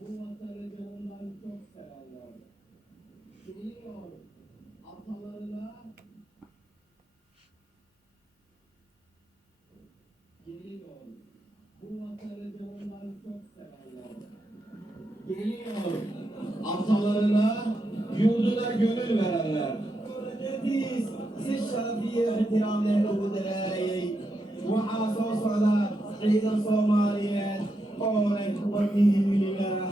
Bu vatanı canından çok sevenler. Geliyor atalarına, geliyor. Bu vatanı canından çok sevenler. Geliyor atalarına, yurduna gönül verenler. Biz الشرفية احترام لحدود الآلية وحاصل على عيد الصوماليات قولك وفيه لنا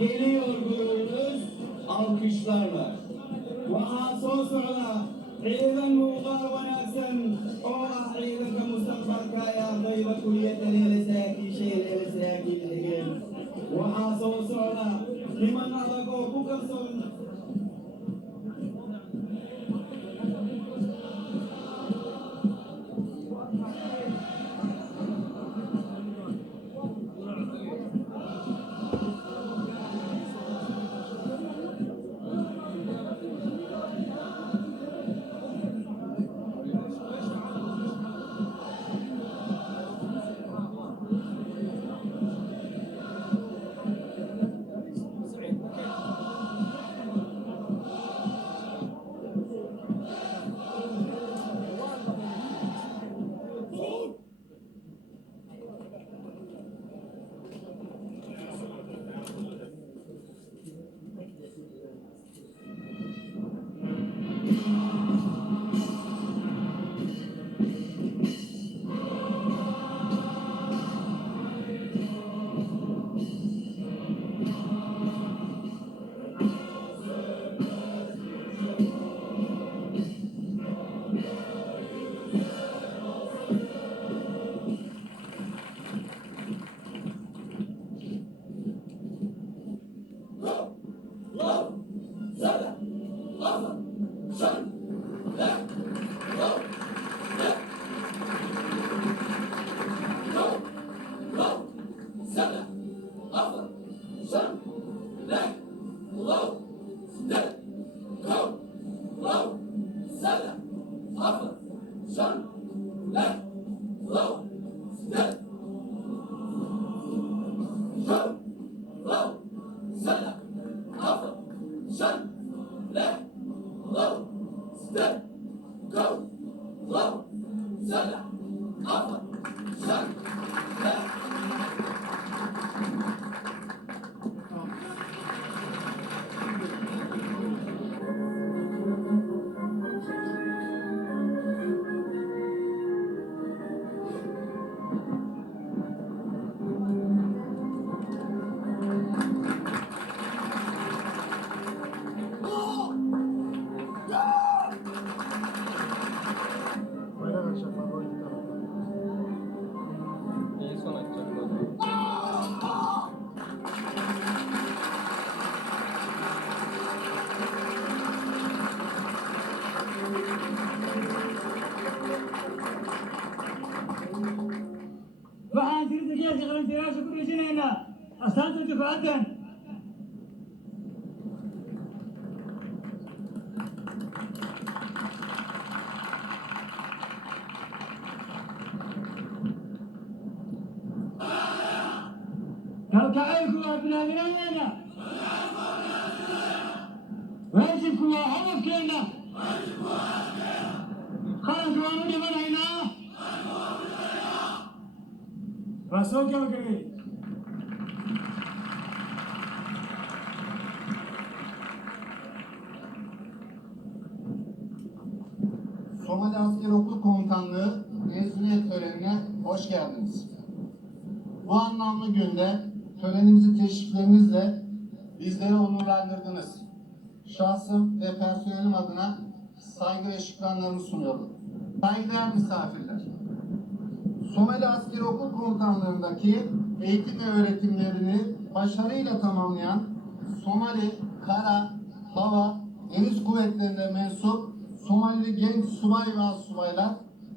geliyor gururunuz alkışlarla. وحاصل على عيد الموقع ونفسا أوه عيدك مستقبلك يا طيب كلية الإلساكي شيء الإلساكي الحجاب وحاصل على لمن أعطاكم بكرة waxaan tiri dejiyaasha qarantiiraasha ku dhejinaynaa astaanta difaacan kalkacaylku waa binaadinadeena waajibku waa hadafkeena qaranka waan u dhimanaynaa waa soo gabagabay Somali Asker Okul Komutanlığı mezuniyet törenine hoş geldiniz. Bu anlamlı günde törenimizi teşriflerinizle bizleri onurlandırdınız. Şahsım ve personelim adına saygı ve şükranlarımı sunuyorum. Saygıdeğer misafirler, Somali Asker Okul Komutanlığı'ndaki eğitim ve öğretimlerini başarıyla tamamlayan Somali Kara, Hava, Deniz Kuvvetleri'ne mensup Somali genç subay ve astsubaylar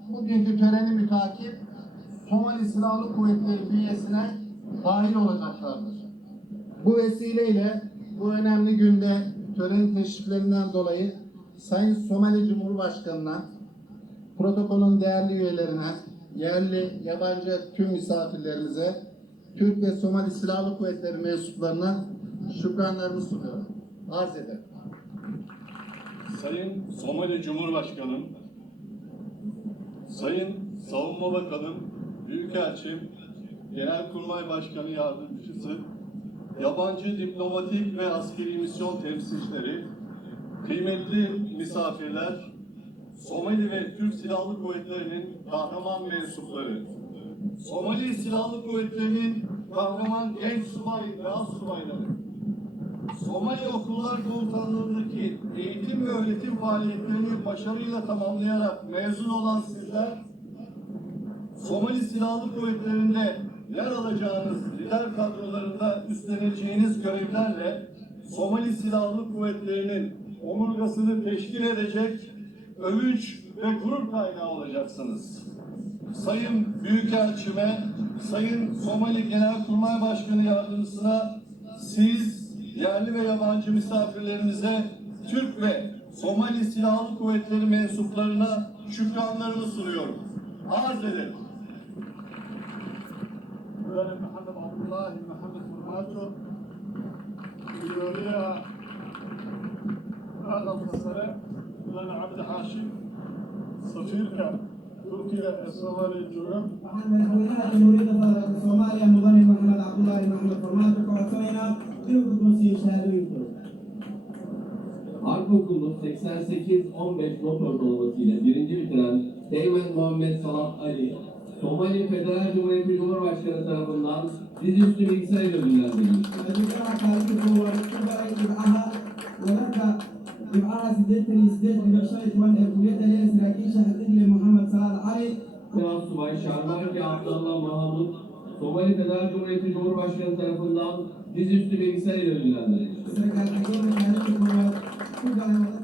bugünkü töreni mütakip Somali Silahlı Kuvvetleri bünyesine dahil olacaklardır. Bu vesileyle bu önemli günde tören teşriflerinden dolayı Sayın Somali Cumhurbaşkanı'na, protokolün değerli üyelerine, yerli, yabancı tüm misafirlerimize, Türk ve Somali Silahlı Kuvvetleri mensuplarına şükranlarımı sunuyorum. Arz ederim. Sayın Somali Cumhurbaşkanım, Sayın Savunma Bakanım, Büyükelçim, Genelkurmay Başkanı Yardımcısı, yabancı diplomatik ve askeri misyon temsilcileri, kıymetli misafirler, Somali ve Türk Silahlı Kuvvetleri'nin kahraman mensupları, Somali Silahlı Kuvvetleri'nin kahraman genç subay ve astsubayları, Somali Okullar Komutanlığı'ndaki eğitim ve öğretim faaliyetlerini başarıyla tamamlayarak mezun olan sizler, Somali Silahlı Kuvvetleri'nde yer alacağınız lider kadrolarında üstleneceğiniz görevlerle Somali Silahlı Kuvvetleri'nin omurgasını teşkil edecek övünç ve gurur kaynağı olacaksınız. Sayın Büyükelçime, Sayın Somali Genelkurmay Başkanı Yardımcısına, siz yerli ve yabancı misafirlerimize, Türk ve Somali Silahlı Kuvvetleri mensuplarına şükranlarımı sunuyorum. Arz ederim. أنا محمد عبد الله محمد فرماتو يوريا هذا القصة لنا عبد حاشم سفيرك تركيا الصومالي الجوغم waxaan madaxweynaha jamhuuriyadda federaalka soomaaliya mudane maxamed cabdullaahi maxamed farmaajo ka codsaneynaa inuu guddoonsiiyo shahaadooyinkooda. Harpokulu 88-15 not ortalaması ile birinci bitiren Teğmen Muhammed Salah Ali, Somali Federal Cumhuriyeti Cumhurbaşkanı tarafından dizüstü bilgisayar ödüllendirilmiştir. Dhibcaha kaalinta koowaad ku galay dhibcaha wadarka dhibcaha 88.5 ee kuliyadda heer saraakiisha xadigle Mohamed Salah Ali. Subay Şarmarki Abdallah Mahmut, Somali Federal Cumhuriyeti Cumhurbaşkanı tarafından dizüstü bilgisayar ödüllendirilmiştir. sarkaal xigeenka kaalinta koowaad ku galay wadarka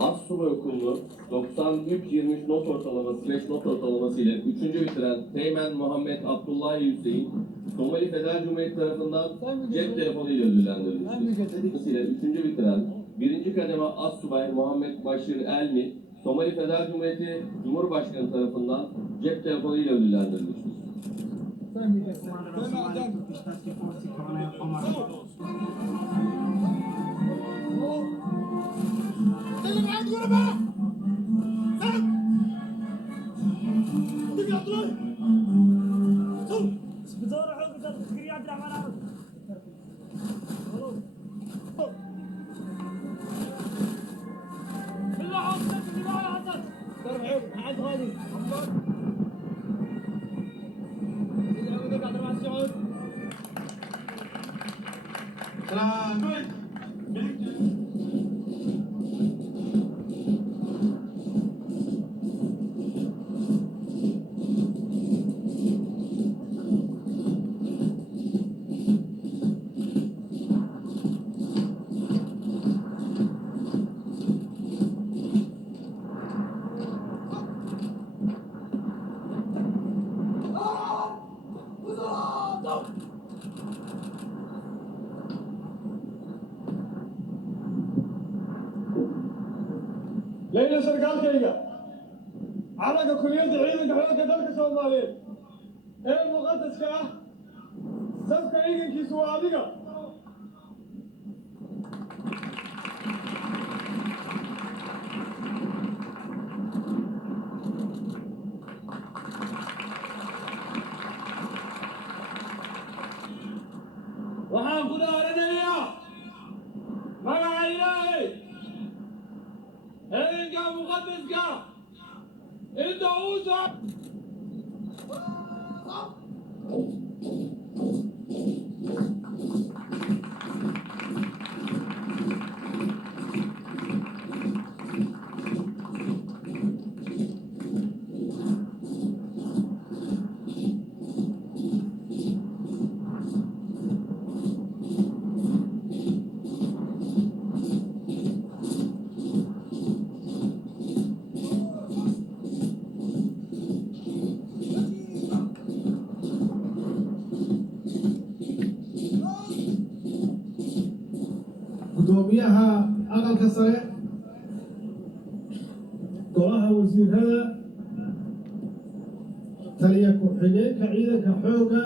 Assubay Okulu 93-23 not ortalaması 5 not ortalaması ile 3. bitiren Teğmen Muhammed Abdullahi Hüseyin, Somali Federal Cumhuriyeti tarafından cep telefonu ile ödüllendirilmiştir. Ile 3. bitiren 1. kademe Assubay Muhammed Başir Elmi, Somali Federal Cumhuriyeti Cumhurbaşkanı tarafından cep telefonu ile ödüllendirilmiştir. بدور حق تذكيريات العمارات بالله عصت بالله عصت ترحب عاد غالي إذا بدك عبد الرحمن السعود ليلى سرقالكيga calanka kuliyadda ciidanka xoogga dalka Soomaaliyeed ee muqaddaska ah safka ciidankiisu waa adiga waxaan ku dhaaranayaa magaca Ilaahay ciidanka muqaddaska inta uu soo gudoomiyaha aqalka sare golaha wasiirada taliya ku-xigeenka ciidanka xoogga